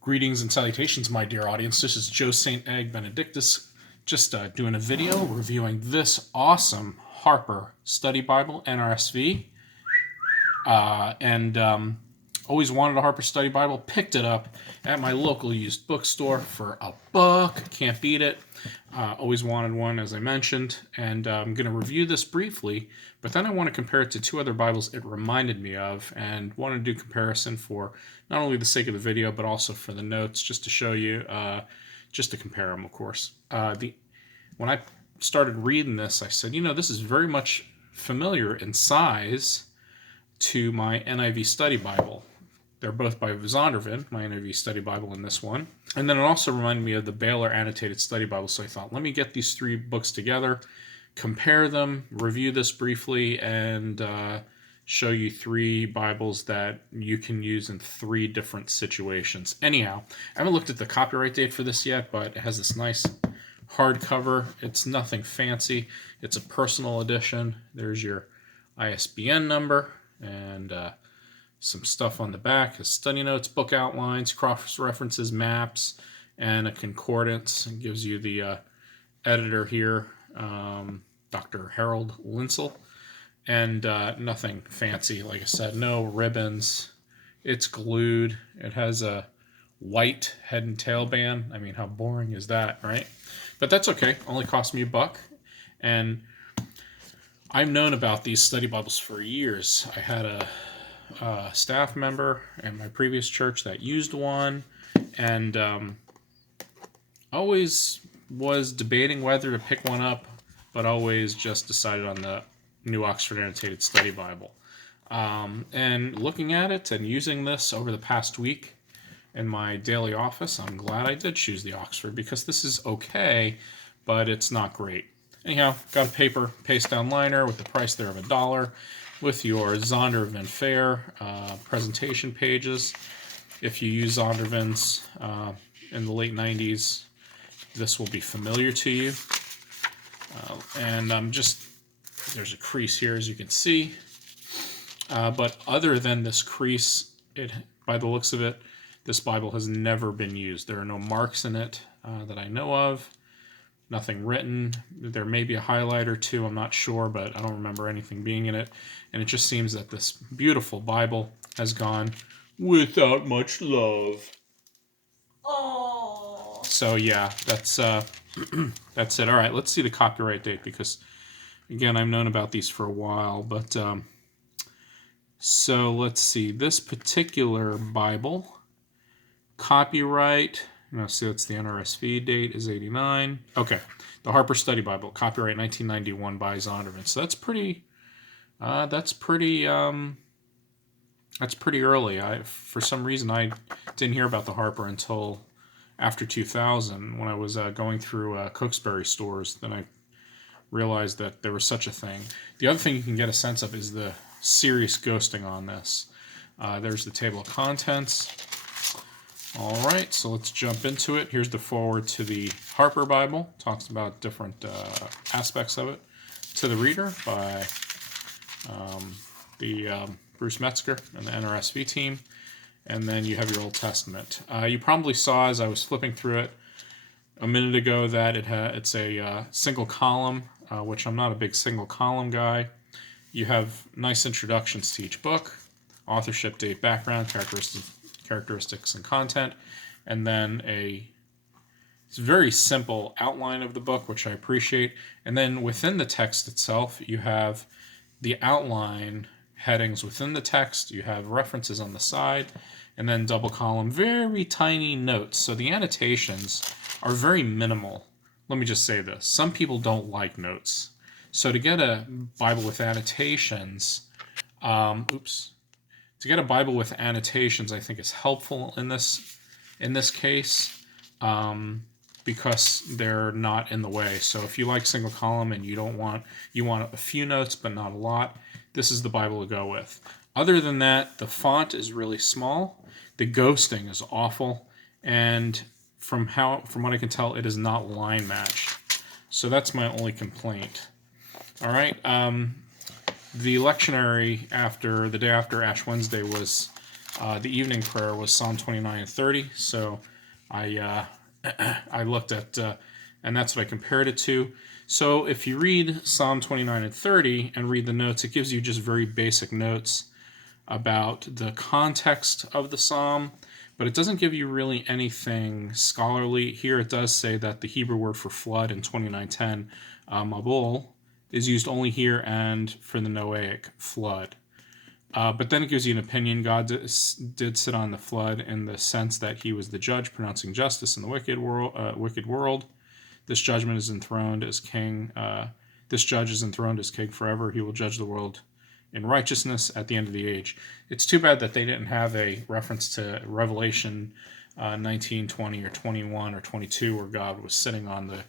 Greetings and salutations, my dear audience. This is Joe St. Egg Benedictus, just doing a video reviewing this awesome Harper Study Bible, NRSV. Always wanted a Harper Study Bible, picked it up at my local used bookstore for $1. Can't beat it. Always wanted one, as I mentioned, and I'm going to review this briefly, but then I want to compare it to two other Bibles it reminded me of, and want to do comparison for not only the sake of the video, but also for the notes, just to show you, just to compare them, of course. When I started reading this, I said, this is very much familiar in size to my NIV Study Bible. They're both by Zondervan, my NIV Study Bible, and this one. And then it also reminded me of the Baylor Annotated Study Bible, so I thought, let me get these three books together, compare them, review this briefly, and show you three Bibles that you can use in three different situations. Anyhow, I haven't looked at the copyright date for this yet, but it has this nice hardcover. It's nothing fancy. It's a personal edition. There's your ISBN number, and some stuff on the back, his study notes, book outlines, cross references, maps, and a concordance. It gives you the editor here, Dr. Harold Linsell, and nothing fancy. Like I said, no ribbons. It's glued. It has a white head and tail band. I mean, how boring is that, right? But that's okay. Only cost me $1. And I've known about these study Bibles for years. I had a staff member in my previous church that used one, and always was debating whether to pick one up, but always just decided on the New Oxford Annotated Study Bible. And looking at it and using this over the past week in my daily office, I'm glad I did choose the Oxford, because this is okay, but it's not great. Anyhow, got a paper paste down liner with the price there of $1, with your Zondervan Fair presentation pages. If you use Zondervans in the late 90s, this will be familiar to you. And there's a crease here, as you can see. But other than this crease, by the looks of it, this Bible has never been used. There are no marks in it that I know of. Nothing written. There may be a highlight or two, I'm not sure, but I don't remember anything being in it. And it just seems that this beautiful Bible has gone without much love. Oh. So yeah, that's that's it. All right, let's see the copyright date, because again, I've known about these for a while. But so let's see. This particular Bible, copyright. See, that's the NRSV date is 89. Okay, the Harper Study Bible, copyright 1991 by Zondervan. So that's pretty. That's pretty early. For some reason, I didn't hear about the Harper until after 2000, when I was going through Cokesbury stores. Then I realized that there was such a thing. The other thing you can get a sense of is the serious ghosting on this. There's the table of contents. All right, so let's jump into it. Here's the foreword to the Harper Bible. Talks about different aspects of it. To the Reader by Bruce Metzger and the NRSV team. And then you have your Old Testament. You probably saw, as I was flipping through it a minute ago, that it's a single column, which I'm not a big single column guy. You have nice introductions to each book, authorship, date, background, characteristics and content, and then it's a very simple outline of the book, which I appreciate. And then within the text itself, you have the outline headings within the text, you have references on the side, and then double column, very tiny notes. So the annotations are very minimal. Let me just say this. Some people don't like notes. So to get a Bible with annotations, to get a Bible with annotations, I think is helpful in this case, because they're not in the way. So if you like single column and you want a few notes but not a lot, this is the Bible to go with. Other than that, the font is really small, the ghosting is awful, and from what I can tell, it is not line match. So that's my only complaint. All right. The lectionary the day after Ash Wednesday was The evening prayer was Psalm 29 and 30. So I I looked at, and that's what I compared it to. So if you read Psalm 29 and 30 and read the notes, it gives you just very basic notes about the context of the psalm, but it doesn't give you really anything scholarly. Here it does say that the Hebrew word for flood in 29:10, Mabul, is used only here and for the Noahic flood. But then it gives you an opinion. God did sit on the flood in the sense that he was the judge pronouncing justice in the wicked world. This judgment is enthroned as king. This judge is enthroned as king forever. He will judge the world in righteousness at the end of the age. It's too bad that they didn't have a reference to Revelation 19, 20, or 21, or 22, where God was sitting on the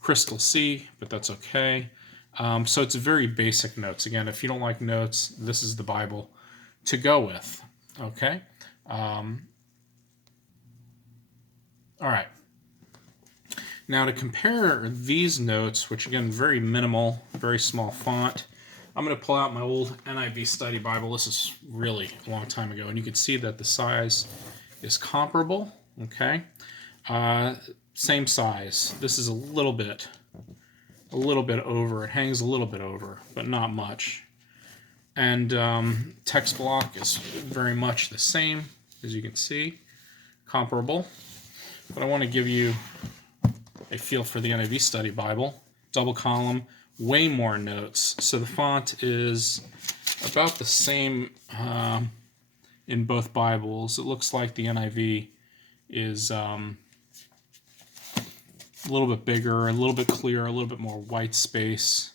crystal sea, but that's okay. So it's very basic notes. Again, if you don't like notes, this is the Bible to go with. Okay? All right. Now to compare these notes, which again, very minimal, very small font, I'm going to pull out my old NIV Study Bible. This is really a long time ago, and you can see that the size is comparable. Okay? Same size. This is a little bit over. It hangs a little bit over, but not much. And text block is very much the same, as you can see, comparable. But I want to give you a feel for the NIV Study Bible. Double column, way more notes. So the font is about the same in both Bibles. It looks like the NIV is a little bit bigger, a little bit clearer, a little bit more white space,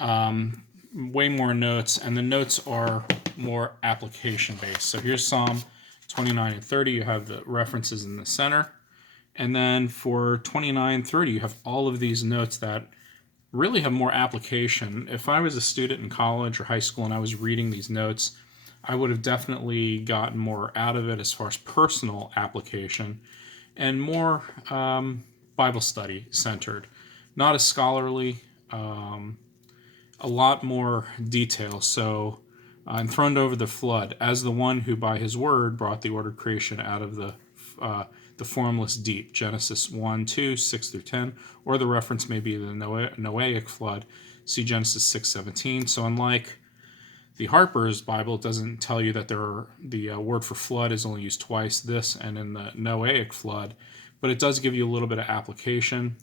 way more notes, and the notes are more application based. So here's Psalm 29 and 30. You have the references in the center. And then for 29 and 30, you have all of these notes that really have more application. If I was a student in college or high school and I was reading these notes, I would have definitely gotten more out of it as far as personal application and more Bible study centered. Not as scholarly, a lot more detail. So, enthroned over the flood, as the one who by his word brought the ordered creation out of the formless deep, Genesis 1, 2, 6 through 10, or the reference may be the Noahic flood, see Genesis 6, 17. So unlike the Harper's Bible, it doesn't tell you that the word for flood is only used twice, this and in the Noahic flood, but it does give you a little bit of application.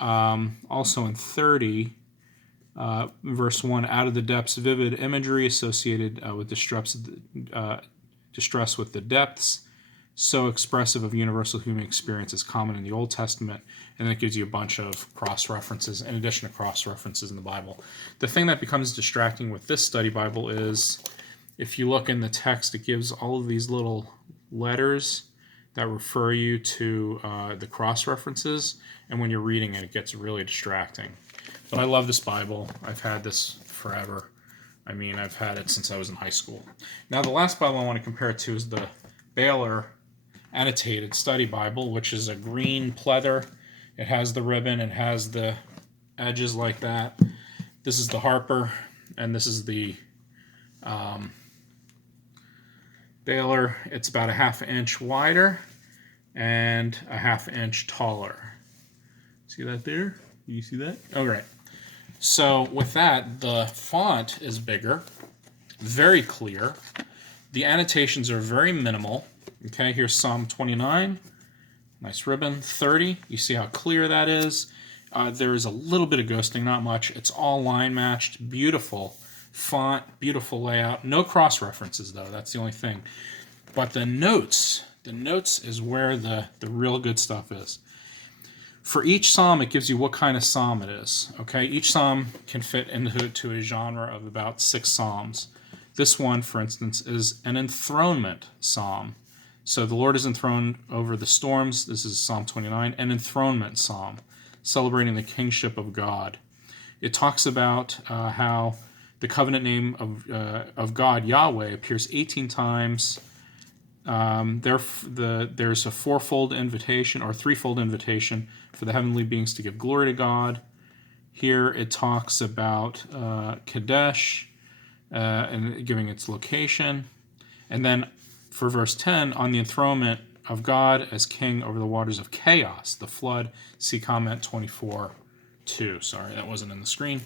Also in 30, verse 1, out of the depths, vivid imagery associated with distress with the depths, so expressive of universal human experience is common in the Old Testament, and it gives you a bunch of cross-references in addition to cross-references in the Bible. The thing that becomes distracting with this study Bible is if you look in the text, it gives all of these little letters that refer you to the cross-references, and when you're reading it, it gets really distracting. But I love this Bible. I've had this forever. I mean, I've had it since I was in high school. Now, the last Bible I want to compare it to is the Baylor Annotated Study Bible, which is a green pleather. It has the ribbon, it has the edges like that. This is the Harper, and this is the Baylor. It's about a ½ inch wider and a ½ inch taller. See that there? Can you see that? Oh, right. So with that, the font is bigger, very clear. The annotations are very minimal. Okay, here's Psalm 29. Nice ribbon. 30. You see how clear that is. There is a little bit of ghosting, not much. It's all line matched. Beautiful font, beautiful layout. No cross references though. That's the only thing. But the notes is where the real good stuff is. For each psalm, it gives you what kind of psalm it is. Okay, each psalm can fit into a genre of about 6 psalms. This one, for instance, is an enthronement psalm. So the Lord is enthroned over the storms. This is Psalm 29, an enthronement psalm, celebrating the kingship of God. It talks about how the covenant name of God, Yahweh, appears 18 times. There's a fourfold invitation or threefold invitation for the heavenly beings to give glory to God. Here it talks about Kadesh and giving its location. And then for verse 10, on the enthronement of God as king over the waters of chaos, the flood. See comment 24:2. Sorry, that wasn't in the screen.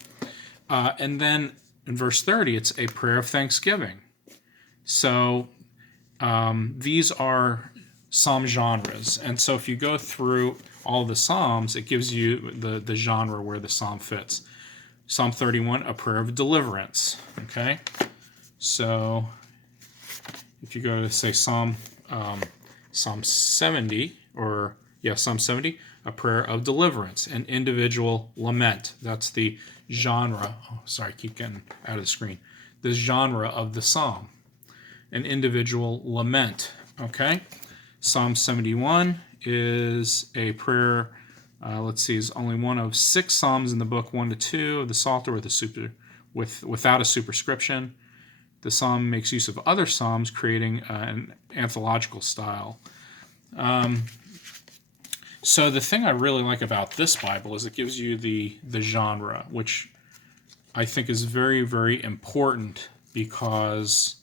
And then in verse 30, it's a prayer of thanksgiving. So these are psalm genres. And so if you go through all the psalms, it gives you the genre where the psalm fits. Psalm 31, a prayer of deliverance. Okay? So if you go to, say, Psalm 70, Psalm 70, a prayer of deliverance, an individual lament. That's the genre. Oh, sorry, I keep getting out of the screen. The genre of the psalm, an individual lament. Okay? Psalm 71 is a prayer, is only one of 6 psalms in the book, 1 to 2 of the Psalter without a superscription. The psalm makes use of other psalms, creating an anthological style. So the thing I really like about this Bible is it gives you the genre, which I think is very, very important because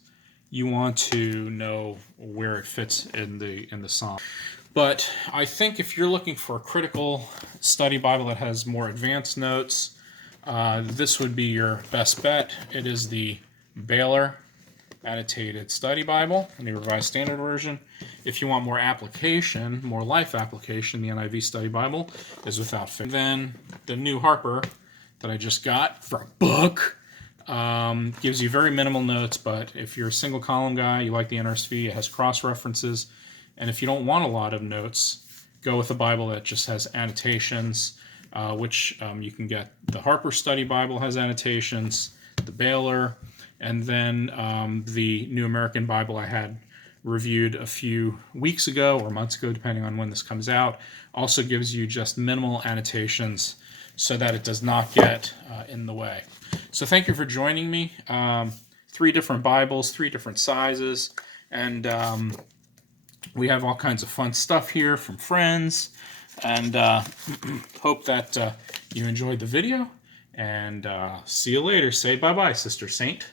you want to know where it fits in the psalm. But I think if you're looking for a critical study Bible that has more advanced notes, this would be your best bet. It is the Baylor Annotated Study Bible in the Revised Standard Version. If you want more application, more life application, the NIV Study Bible is without fail. Then the new Harper that I just got for a book gives you very minimal notes, but if you're a single column guy, you like the NRSV, it has cross references. And if you don't want a lot of notes, go with a Bible that just has annotations, which you can get. The Harper Study Bible has annotations, the Baylor, and then the New American Bible I had reviewed a few weeks ago or months ago, depending on when this comes out, also gives you just minimal annotations so that it does not get in the way. So thank you for joining me. 3 different Bibles, 3 different sizes, and we have all kinds of fun stuff here from friends, and hope that you enjoyed the video, and see you later. Say bye-bye, Sister Saint.